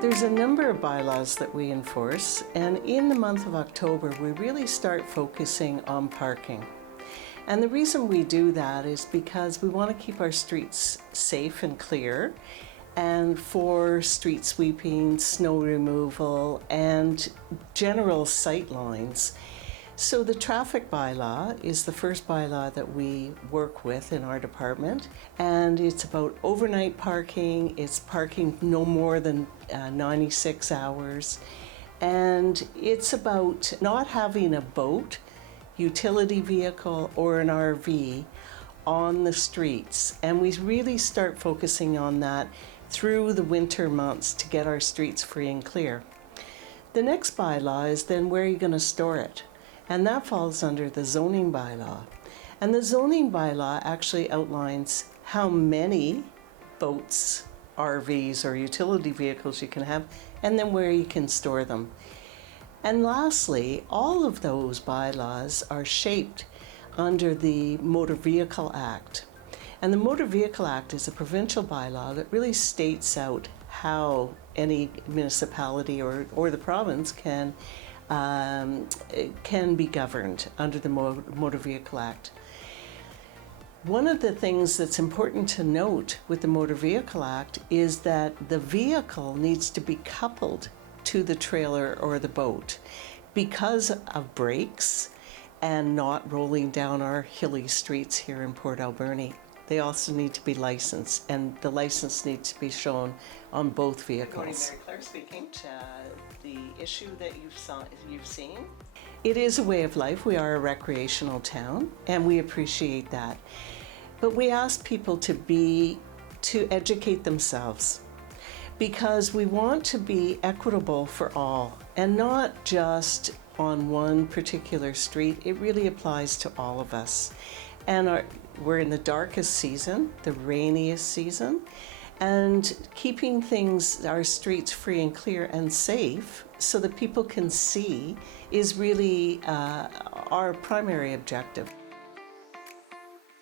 There's a number of bylaws that we enforce, and in the month of October we really start focusing on parking. And the reason we do that is because we want to keep our streets safe and clear, and for street sweeping, snow removal, and general sight lines. So the traffic bylaw is the first bylaw that we work with in our department, and it's about overnight parking. It's parking no more than 96 hours, and it's about not having a boat, utility vehicle, or an RV on the streets. And we really start focusing on that through the winter months to get our streets free and clear. The next bylaw is then where you're going to store it. And that falls under the zoning bylaw. And the zoning bylaw actually outlines how many boats, RVs, or utility vehicles you can have, and then where you can store them. And lastly, all of those bylaws are shaped under the Motor Vehicle Act. And the Motor Vehicle Act is a provincial bylaw that really states out how any municipality or the province can be governed under the Motor Vehicle Act. One of the things that's important to note with the Motor Vehicle Act is that the vehicle needs to be coupled to the trailer or the boat because of brakes and not rolling down our hilly streets here in Port Alberni. They also need to be licensed, and the license needs to be shown on both vehicles. Good morning, Mary Claire speaking. The issue that you've seen. It is a way of life. We are a recreational town, and we appreciate that. But we ask people to educate themselves, because we want to be equitable for all, and not just on one particular street. It really applies to all of us. And we're in the darkest season, the rainiest season, and keeping our streets free and clear and safe so that people can see is really our primary objective.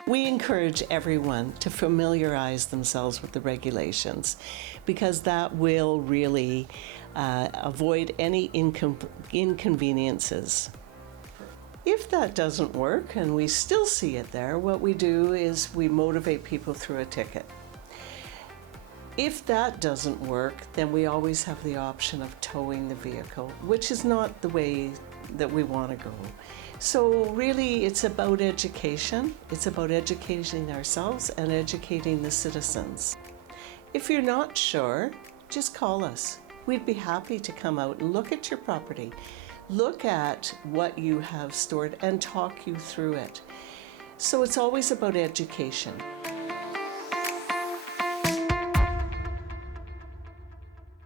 We encourage everyone to familiarize themselves with the regulations, because that will really avoid any inconveniences. If that doesn't work and we still see it there, what we do is we motivate people through a ticket. If that doesn't work, then we always have the option of towing the vehicle, which is not the way that we want to go. So really, it's about education. It's about educating ourselves and educating the citizens. If you're not sure, just call us. We'd be happy to come out and look at your property, look at what you have stored, and talk you through it. So it's always about education.